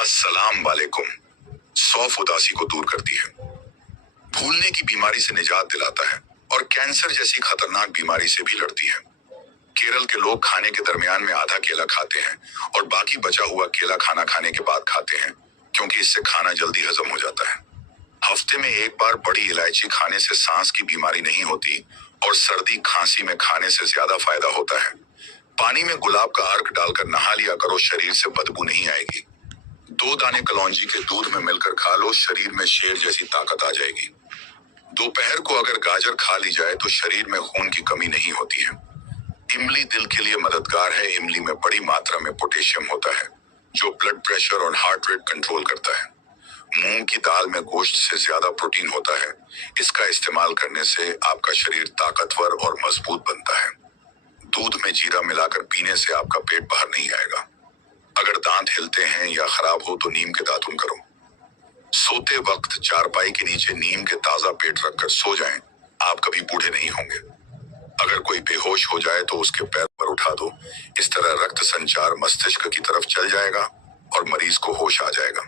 अस्सलाम वालेकुम। सौफ उदासी को दूर करती है, भूलने की बीमारी से निजात दिलाता है और कैंसर जैसी खतरनाक बीमारी से भी लड़ती है। केरल के लोग खाने के दरमियान में आधा केला खाते हैं और बाकी बचा हुआ केला खाना खाने के बाद खाते हैं, क्योंकि इससे खाना जल्दी हजम हो जाता है। हफ्ते में एक बार बड़ी इलायची खाने से सांस की बीमारी नहीं होती और सर्दी खांसी में खाने से ज्यादा फायदा होता है। पानी में गुलाब का अर्क डालकर नहा लिया करो, शरीर से बदबू नहीं आएगी। 2 दाने कलौंजी के दूध में मिलकर खा लो, शरीर में शेर जैसी ताकत आ जाएगी। दोपहर को अगर गाजर खा ली जाए तो शरीर में खून की कमी नहीं होती है। इमली दिल के लिए मददगार है। इमली में बड़ी मात्रा में पोटेशियम होता है, जो ब्लड प्रेशर और हार्ट रेट कंट्रोल करता है। मूंग की दाल में गोश्त से ज्यादा प्रोटीन होता है। इसका इस्तेमाल करने से आपका शरीर ताकतवर और मजबूत बनता है। दूध में जीरा मिलाकर पीने से आपका पेट बाहर नहीं आएगा। अगर दांत हिलते हैं या खराब हो तो नीम के दातुन करो। सोते वक्त चारपाई के नीचे नीम के ताजा पेट रखकर सो जाएं, आप कभी बूढ़े नहीं होंगे। अगर कोई बेहोश हो जाए तो उसके पैर पर उठा दो। इस तरह रक्त संचार मस्तिष्क की तरफ चल जाएगा और मरीज को होश आ जाएगा।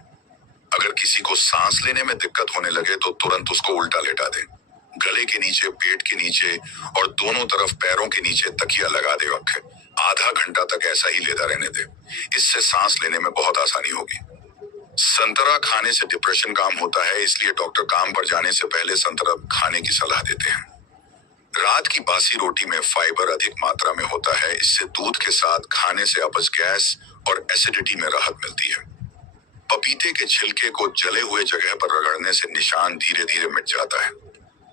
अगर किसी को सांस लेने में दिक्कत होने लगे तो तुरंत उसको उल्टा लेटा दें। गले के नीचे, पेट के नीचे और दोनों तरफ पैरों के नीचे तकिया लगा दे रखें। आधा घंटा तक ऐसा ही लेटा रहने दे। इससे सांस लेने में बहुत आसानी होगी। संतरा खाने से डिप्रेशन कम होता है, इसलिए डॉक्टर काम पर जाने से पहले संतरा खाने की सलाह देते हैं। रात की बासी रोटी में फाइबर अधिक मात्रा में होता है। इससे दूध के साथ खाने से अपच, गैस और एसिडिटी में राहत मिलती है। पपीते के छिलके को जले हुए जगह पर रगड़ने से निशान धीरे धीरे मिट जाता है।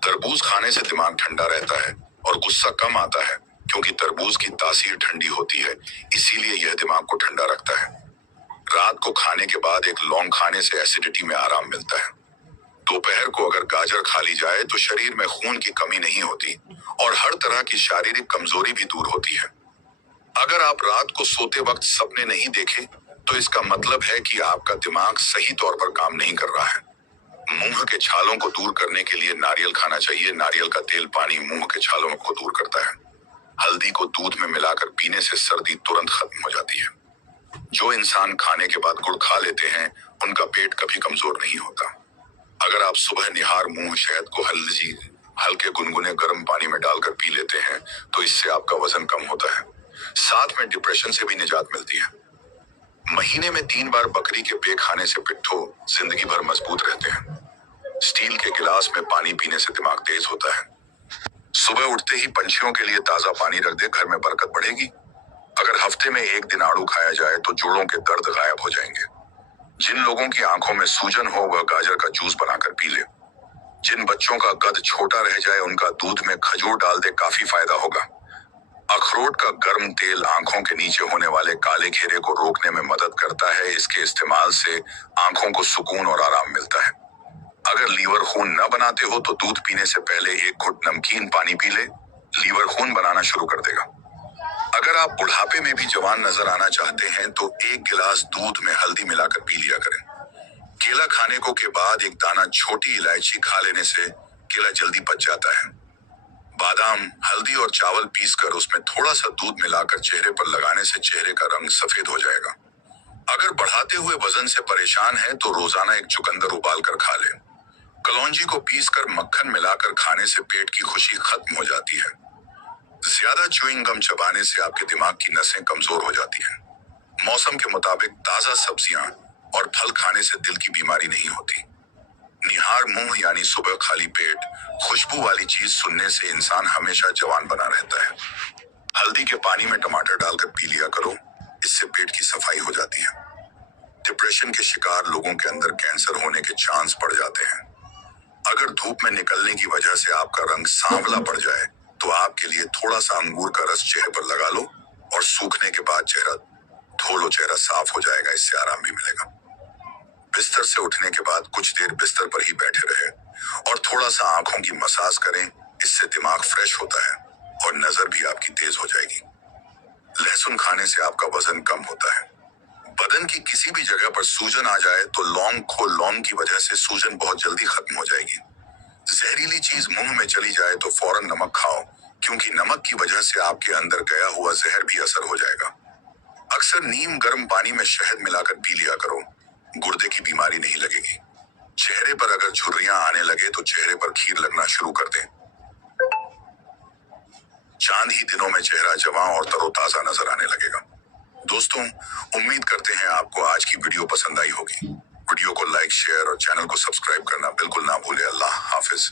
तरबूज खाने से दिमाग ठंडा रहता है और गुस्सा कम आता है, क्योंकि तरबूज की तासीर ठंडी होती है, इसीलिए यह दिमाग को ठंडा रखता है। रात को खाने के बाद एक लौंग खाने से एसिडिटी में आराम मिलता है। दोपहर को अगर गाजर खा ली जाए तो शरीर में खून की कमी नहीं होती और हर तरह की शारीरिक कमजोरी भी दूर होती है। अगर आप रात को सोते वक्त सपने नहीं देखे तो इसका मतलब है कि आपका दिमाग सही तौर पर काम नहीं कर रहा है। मुंह के छालों को दूर करने के लिए नारियल खाना चाहिए। नारियल का तेल पानी मुंह के छालों को दूर करता है। हल्दी को दूध में मिलाकर पीने से सर्दी तुरंत खत्म हो जाती है। जो इंसान खाने के बाद गुड़ खा लेते हैं, उनका पेट कभी कमजोर नहीं होता। अगर आप सुबह निहार मुंह शहद को हल्के गुनगुने गर्म पानी में डालकर पी लेते हैं तो इससे आपका वजन कम होता है। साथ में डिप्रेशन से भी निजात मिलती है। महीने में 3 बार बकरी के पेट खाने से पिट्ठू जिंदगी भर मजबूत रहते हैं। स्टील के गिलास में पानी पीने से दिमाग तेज होता है। सुबह उठते ही पंछियों के लिए ताजा पानी रख दे, घर में बरकत बढ़ेगी। अगर हफ्ते में 1 दिन आड़ू खाया जाए तो जोड़ों के दर्द गायब हो जाएंगे। जिन लोगों की आंखों में सूजन हो वह गाजर का जूस बनाकर पी ले। जिन बच्चों का कद छोटा रह जाए उनका दूध में खजूर डाल दे, काफी फायदा होगा। अखरोट का गर्म तेल आंखों के नीचे होने वाले काले घेरे को रोकने में मदद करता है। इसके इस्तेमाल से आंखों को सुकून और आराम मिलता है। अगर लीवर खून न बनाते हो तो दूध पीने से पहले 1 घुट नमकीन पानी पी ले, लीवर खून बनाना शुरू कर देगा। अगर आप बुढ़ापे में भी जवान नजर आना चाहते हैं तो 1 गिलास दूध में हल्दी मिलाकर पी लिया करें। केला खाने के बाद 1 दाना छोटी इलायची खा लेने से केला जल्दी पच जाता है। बादाम, हल्दी और चावल पीसकर उसमें थोड़ा सा दूध मिलाकर चेहरे पर लगाने से चेहरे का रंग सफेद हो जाएगा। अगर बढ़ाते हुए वजन से परेशान है तो रोजाना 1 चुकंदर उबाल कर खा ले। कलौंजी को पीसकर मक्खन मिलाकर खाने से पेट की खुशी खत्म हो जाती है। ज्यादा च्युइंग गम चबाने से आपके दिमाग की नसें कमजोर हो जाती हैं। मौसम के मुताबिक ताजा सब्जियां और फल खाने से दिल की बीमारी नहीं होती। निहार मुंह यानी सुबह खाली पेट खुशबू वाली चीज सुनने से इंसान हमेशा जवान बना रहता है। हल्दी के पानी में टमाटर डालकर पी लिया करो, इससे पेट की सफाई हो जाती है। डिप्रेशन के शिकार लोगों के अंदर कैंसर होने के चांस बढ़ जाते हैं। अगर धूप में निकलने की वजह से आपका रंग सांवला पड़ जाए तो आपके लिए थोड़ा सा अंगूर का रस चेहरे पर लगा लो और सूखने के बाद चेहरा धो लो, चेहरा साफ हो जाएगा, इससे आराम भी मिलेगा। बिस्तर से उठने के बाद कुछ देर बिस्तर पर ही बैठे रहे और थोड़ा सा आंखों की मसाज करें, इससे दिमाग फ्रेश होता है और नजर भी आपकी तेज हो जाएगी। लहसुन खाने से आपका वजन कम होता है। बदन की किसी भी जगह पर सूजन आ जाए तो लौंग की वजह से सूजन बहुत जल्दी खत्म हो जाएगी। जहरीली चीज मुंह में चली जाए तो फौरन नमक खाओ, क्योंकि नमक की वजह से आपके अंदर गया हुआ जहर भी असर हो जाएगा। अक्सर नीम गर्म पानी में शहद मिलाकर पी लिया करो, गुर्दे की बीमारी नहीं लगेगी। चेहरे पर अगर झुर्रियां आने लगे तो चेहरे पर खीर लगना शुरू कर दें। चांद ही दिनों में चेहरा जवां और तरोताजा नजर आने लगेगा। दोस्तों, उम्मीद करते हैं आपको आज की वीडियो पसंद आई होगी। वीडियो को लाइक, शेयर और चैनल को सब्सक्राइब करना बिल्कुल ना भूलें। अल्लाह हाफिज।